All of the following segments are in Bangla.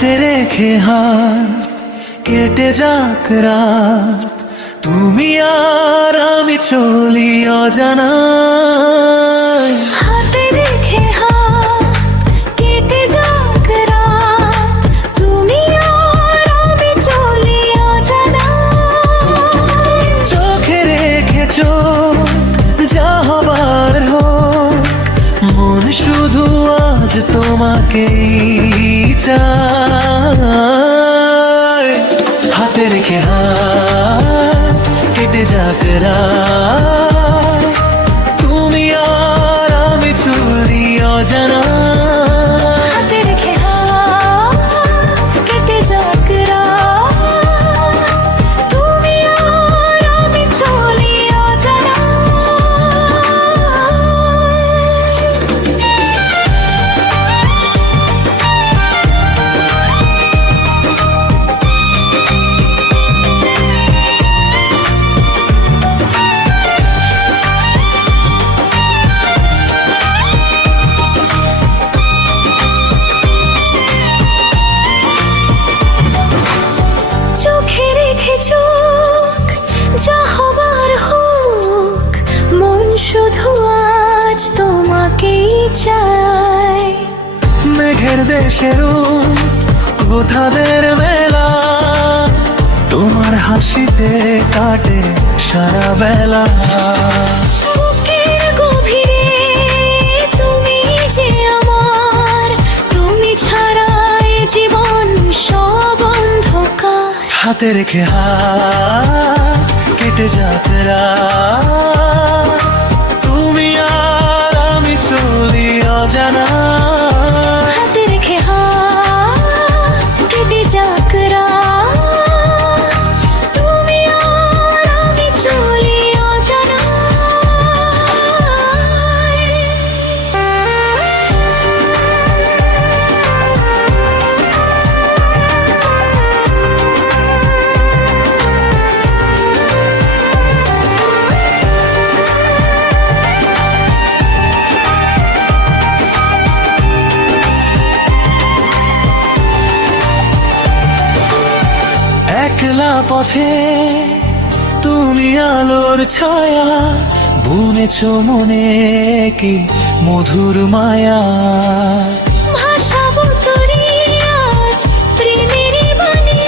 হাতে রেখে হাত কেটে যাক রাত, তুমি আর আমি চলি অজানায়। হাতে রেখে হাত কেটে যাক রাত, তুমি আর আমি চলি অজানায়। চোখে রেখে চোখ যা হবার হোক, মন শুধু আজ তোমাকেই চায়। হাতে রেখে হাত কেটে যাক রাত, তুমি আর আমি চলি অজানায়। হাতে রেখে হাত কেটে যাক রাত, তুমি আর আমি চলি চোখে রেখে চোখ যা হবার হোক, মন শুধু আজ তোমাকেই চায়। মেঘের দেশের কোথাদের মেলা, তোমার হাসিতে কাটে সারা বেলা। বুকের গভীরে তুমি যে আমার, তুমি ছাড়া এ জীবন সব অন্ধকার। হাতে রেখে হাত কেটে যাক রাত, তুমি আর আমি চলি অজানায়। হাতে রেখে হাত কেটে যাক রাত, তুমি আর আমি চলি অজানায়। একলা পথে তুমি আলোর ছায়া, বুনেছ মনে কি মধুর মায়া। ভাষাবো তোরে আজ প্রেমেরই বাণী,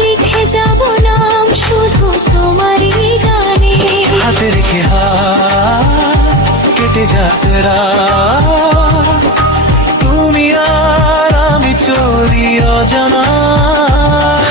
লিখে যাব নাম শুধু তোমারই গানে। হাতে রেখে হাত কেটে যাক রাত, তুমি আর আমি চলি অজানায়।